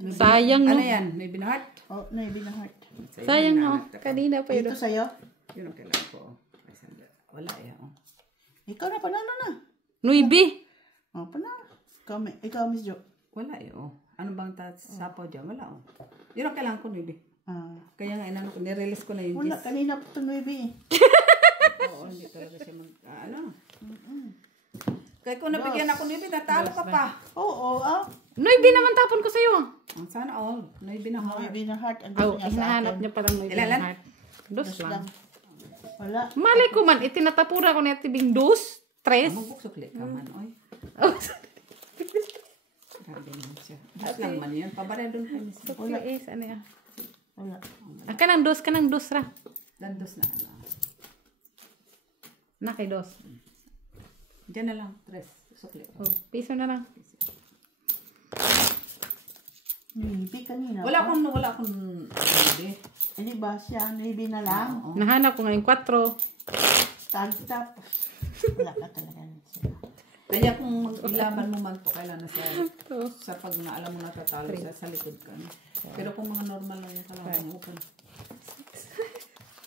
Sayang, no? Ano yan? May binahart? Oh, naibi na heart. Sayang, no? Kanina pa Ito yun. sa'yo. Yun ang kailangan ko. Ay, sandali. Wala eh. Oh. Ikaw na, panalo na. Nuibi. Oh, panalo. Ikaw, Miss Jo. Wala eh. Oh. Ano bang sapaw dyan? Wala oh. Yun ang kailangan ko, Nubi. Kaya nga, inano ko, nirelease ko na yung Wala, gis. kanina po ito nuibi. Oo, hindi talaga siya ano. Kaya kung nabigyan ako Nubi, natalo ka pa. Oo, Nuibi naman tapon ko sa'yo. Sana all. Nubi na heart. Nuibi na heart. Ang Oh, gusto niya sa hinahanap akin. niya palang Nuibi Ilan? na heart. Dos Dos lang. lang. Wala. Mali ko man, itinatapura ko na tibing dos, tres. Magbuksukli ka man, oy. Oh, Grabe naman siya. Dos lang man yun. Pabaray doon kay Miss. wala is, ano yan? Wala. Kanang dos ra. Dandos na. Ano. Na kay dos. Diyan na lang. Tres. Sukli. Oh, piso na lang. Nuibi kanina. Wala akong Nubi. Hindi ba siya nuibi na lang? Oo. Nahanap ko ngayon 4. Tag-tap. Wala ka talaga siya. Kaya kung ilaban mo man to, kailangan sa pag na alam mo natatalo siya, sa likod ka. Pero kung mga normal lang yung kalaban mo, okay.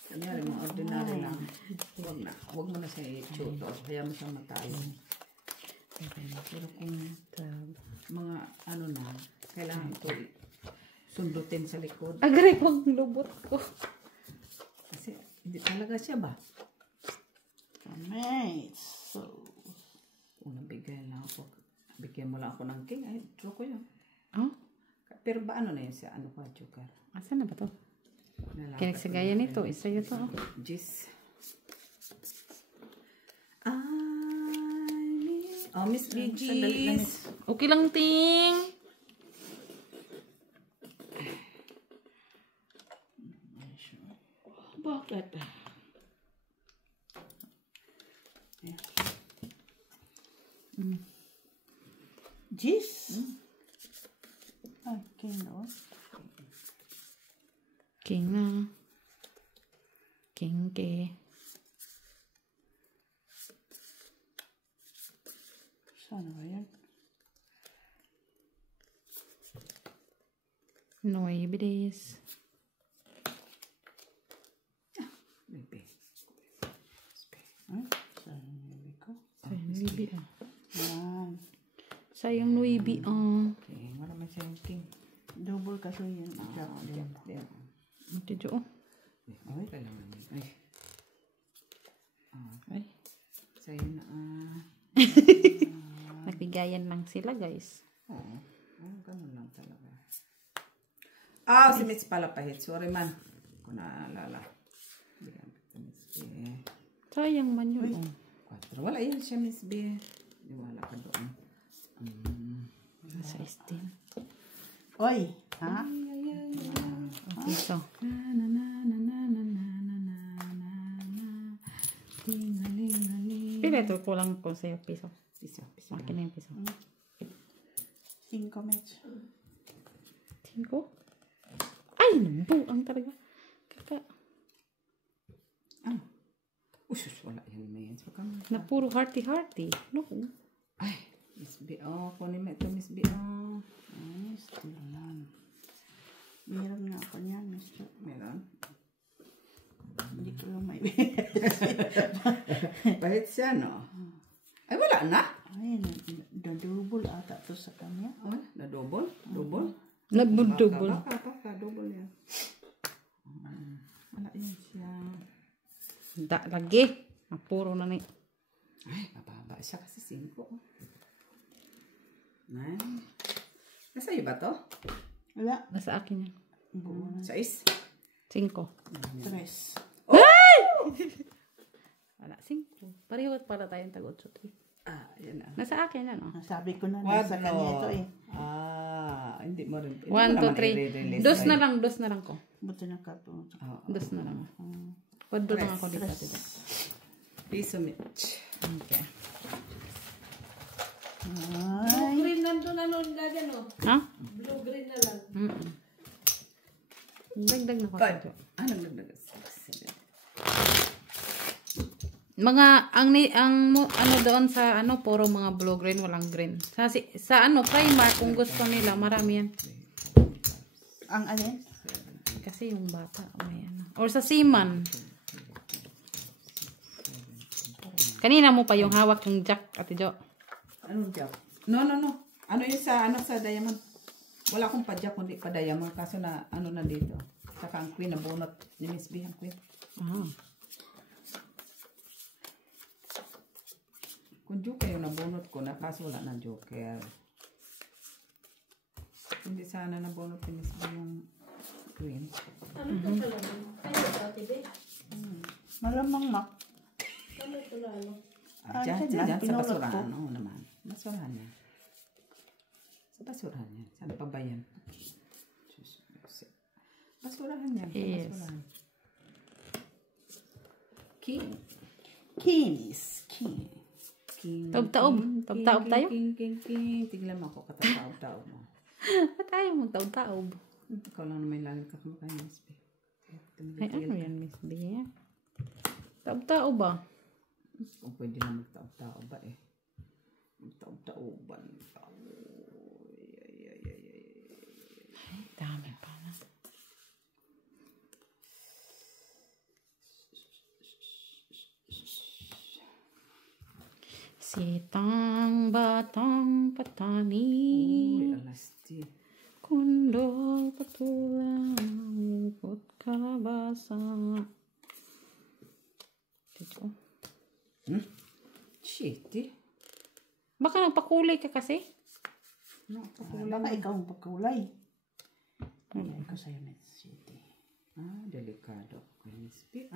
Kanyari, mga ordinary lang. Huwag mo na siya i-tutor. Kaya mo siyang matalo. Pero kung mga ano na, kailangan ito sundutin sa likod. Agray ko ang lubot ko. Kasi hindi talaga siya ba? Mates. So, Kung nabigay lang ako, bigyan mo lang ako ng king, ay, draw ko yun. Oh? Pero ba ano na yun siya? Ano pa, Joker? Asan na ba to? Nalakas Kinagsagaya ko na nito. yun. Isa yun to. Jis. Oh, Miss Gigis. Okay lang, ting. bakit? Jis? Ay, kino. King na. King ke. Saan ba yan? Nueve des. Sayang Nuibi. Okay, marami siyang king. Double kasi yan. Jack. Diyan. Ito jo. Ay, kailangan yun. Ay. Ay. Sa'yo na Nagbigayan lang sila guys. Oo. Ganun lang talaga. Si Mitch pala pahit. Sorry man. Kung naalala. Bigyan kita Miss B. Sayang man yun. 4. Wala yan siya Miss B. Di wala ka doon. Sa 16. Oy, ha? Okay, so. Pila ito kulang ko sa'yo piso. Piso. Akin na yung piso. 5 match. 5? Ay, buang talaga. Kaka. Usus, wala yan man. So, Na puro hearty. No. ay, Miss B. Kunin mo ito Miss B. Ay, still lang. Meron nga ako niyan, Mr. Meron? Hindi ko lang may Pahit siya, no? Ay, wala na. Ay, na-double ata to sa kanya. Ay, na-double? Double? Nabudubol. Baka, double yan. Wala yan siya. Da, lagi. Na puro na ni. Ay, mababa siya kasi 5. Ay. Nasa iyo ba to? Wala. Nasa akin yan. 6? 5. 3. Wala, 5. Pareho para tayong tag-8. Yan na. Nasa akin yan, oh. Sabi ko na nasa kanya ito eh. Hindi mo rin. 1, 2, 3. Dos na lang ko. Buti na ka po. Dos na lang. Pwede lang ako dito. Piso Mitch. Okay. Ay. Green nandun lagyan o. Ha? Blue green na lang. Dagdag na ko. Nagdagas? Mga ano doon sa puro mga blue green, walang green. Sa Primark kung gusto nila, marami yan. Ang alin? Kasi yung bata may ano. Or sa Seaman. Kanina mo pa yung hawak yung jack, Ate Jo. Anong jack? No. Ano yung sa diamond? Wala akong pa jack, kundi pa diamond. Kaso na dito. Saka ang queen na bunot ni Miss B ang queen. Kung joker yung nabunot ko na, kaso wala na joker. Hindi sana nabunot ni Miss B yung queen. Ano ito pala? Kaya sa tibi? Malamang mak. Ano ito lalo? Diyan, sa pinulot basurahan. ko. Oo naman. Basurahan niya. Sa basurahan niya. Saan pa ba yan? Basurahan niya. Sa Yes. basurahan. King. Kinis. King. Taob-taob. Taob-taob tayo? King. Tignan mo ako katataob-taob mo. Ba't tayo magtaob-taob? Ikaw lang na may langit ka kumakain, Miss B. Ay, ano yan, Miss B? Taob-taob ba? Kung pwede na magtaob-taob ba eh. Magtaob-taoban. Dami pa na. Sitang batang patani, Uy, alasti. kundol patulang, ikot kalabasa. Dito. Shitty. Baka nagpakulay ka kasi? Baka ikaw ang pagkulay. Ay, ko sa'yo, Miss City. Delikado. Miss B.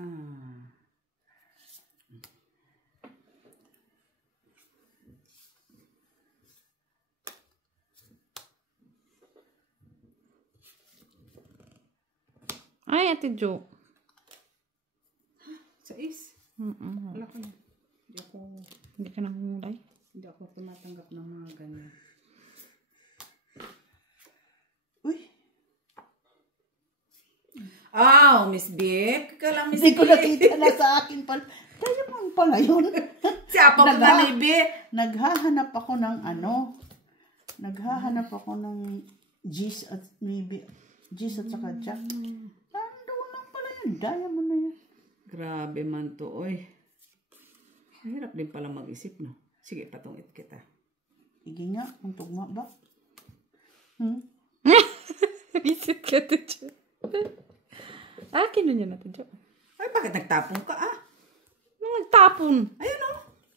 Ay, Ate Jo. Sa is. Wala ko na. Hindi ka nangungulay. Hindi ako tumatanggap ng mga ganyan. Uy. Miss B. Kala Miss Hindi B. ko nakita na sa akin pala. Kaya mo pala yun. Siya pa mga ni B. Naghahanap ako ng Naghahanap ako ng G's at maybe G's at saka Jack. Nandoon lang pala yun. Diamond na yan. Grabe man to, oy. Hirap din pala mag-isip, no? Sige, patungit kita. Sige nga, ang tugma ba? Visit ka to, Jo. Akin na niya na to, Jo. Ay, bakit nagtapon ka Nagtapon. Ayun o.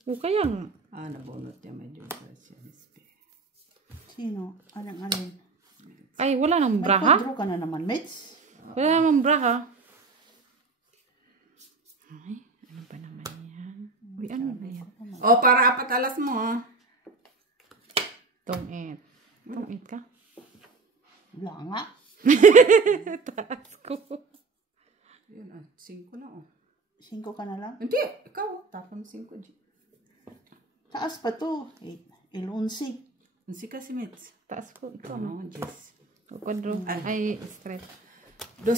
O kaya nga. Nabunot niya medyo siya, Miss B. Sino? Alin? Ay, wala nang May braha. kwadro ka na naman, Mitch. Wala namang braha. Ay, ano ba naman yan? Uy, ano na yan? Para 4 alas mo, ha? Tong-it. Tong-it ka? Wala nga. Taas ko. Yun, 5 na, 5 ka na lang. Hindi, ikaw, tapon 5, G. Taas pa to. 11. Hindi kasi, Mitz. Taas ko. Ikaw na. Jess. O kwadro. Ay, straight. 2.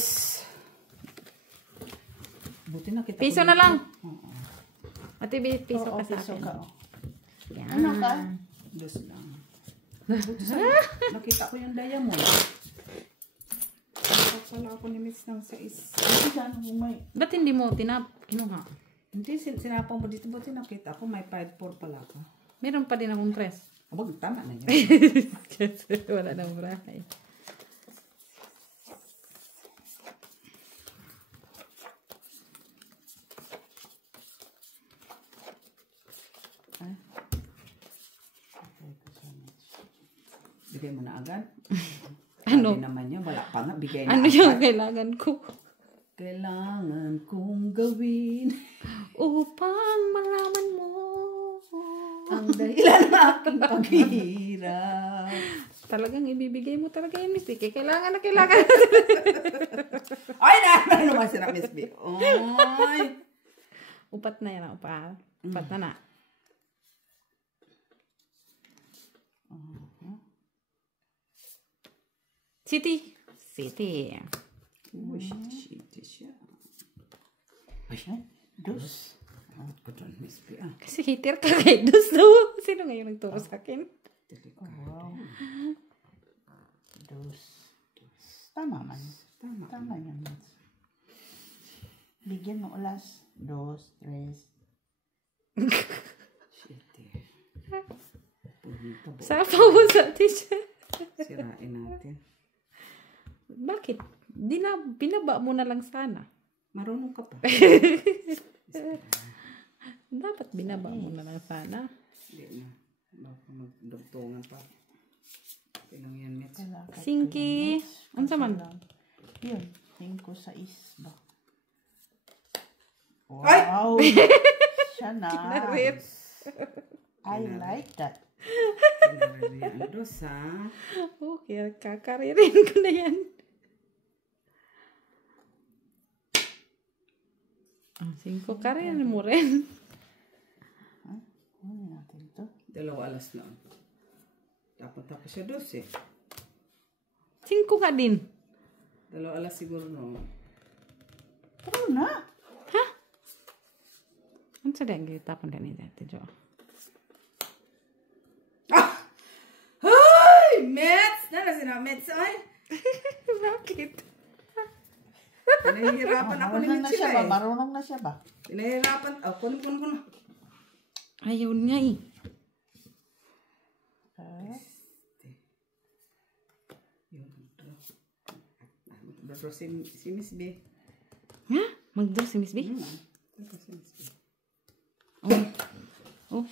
Buti na kita. Piso na lang. Ate, piso Oo, ka sa piso akin. ka. Yan. Ano ka? 2 lang. Buti sa, nakita ko yung diamond. Pala ako ni Mitz ng 6. Ano saan mo may... Ba't hindi mo kinuha? Hindi, sinapang mo dito. Buti nakita ko, may 5-4 pala ka. Meron pa din akong press. Abag, tama na yun. Kasi wala nang braha eh. Bigay mo na agad. Ano? Sabi naman yun, wala pa nga, bigay na Ano agad. yung kailangan ko? Kailangan kong gawin Upang malaman mo. ang dahilan ng aking paghihirap. Talagang ibibigay mo talaga yun, Miss Vicky. Kailangan na kailangan. Ay, naman si Miss B. Ay. Upat na yan, upat. Upat na na. City. City. Uy, shit siya. Ay, 2. ko doon, Miss B. Kasi hater ka kay Dus daw. Sino ngayon nagturo sa akin? Wow. 2. Tama man. Tama yan, Mitch. Bigyan mo ulas. 2, 3. Shit Puhita bo. Sapa mo sa teacher. Sirain natin. Bakit? Binaba mo na lang sana. Marunong ka pa. Dapat binaba mo na lang sana. Hindi na. Baka magdugtungan pa. Pinang yan, Mitch. Singki. Ano sa man? Yun. 5, 6 ba? Ay! Wow! Siya na. Kinarit. I like that. Pinarariyan. 2, ha? Okay, kakaririn ko na yan. Ah, 5 karirin mo rin. Ano natin to? 2 alas lang. Dapat ako siya 2 eh. 5 ka din. 2 alas siguro, no? Pero na. Ano sa dahil tapon ka niya dati, Jo? Ay! Mets! Ano sila? Mets, ay? Bakit? Pinahihirapan ako ni Marunong na Mets siya sila ba? eh. Marunong na siya ba? Pinahihirapan. Kuno. Ayaw niya eh. Dodro si Miss B. Ha? Mag-draw si Miss B? Dodro si Miss B. Oh.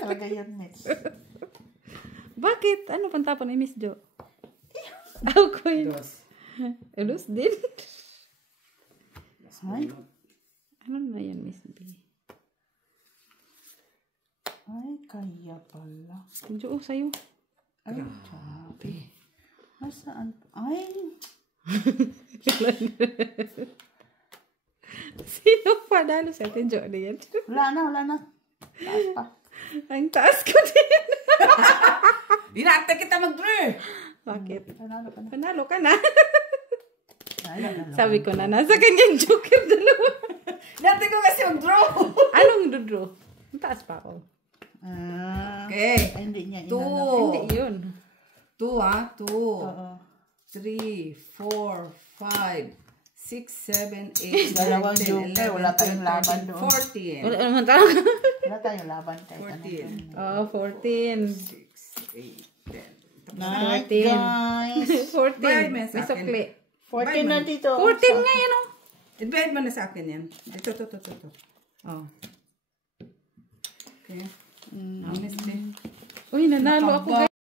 Talaga yun, Mitch. Bakit? Ano pang tapon ni Miss Jo? Ako ko yun. 2. Elus din. Ay. Ano na yan, Miss B? Ay, kaya pala. Jo, sa'yo. Ay, sabi. Nasaan? Ay, Sino pa dalo sa atin, Jo? Ano yan? wala na. Taas pa. Ang taas ko din. Binata kita mag-draw. Bakit? Panalo ka na. Panalo ka na. Ay. Sabi ko na, nasa kanyang joker dalawa. Dati ko kasi mag-draw. Anong dudro? Ang taas pa ako. Okay. Ay, hindi niya 2. Hindi yun. 2 ha? 2. Oo. 3, 4, 5, 6, 7, 8, 9, Dalawang 10, joker, wala tayong laban doon. 14. Wala naman talaga. Wala tayong laban kahit 14. Oh, 14. 6, 8, 10. Night, 14. guys. 14. Bye, May sa akin. sukli. 14 na dito. 14 nga yan, oh. I-divide mo na sa akin yan. Ito. Oh. Okay. Honestly. Uy, nanalo ako, guys.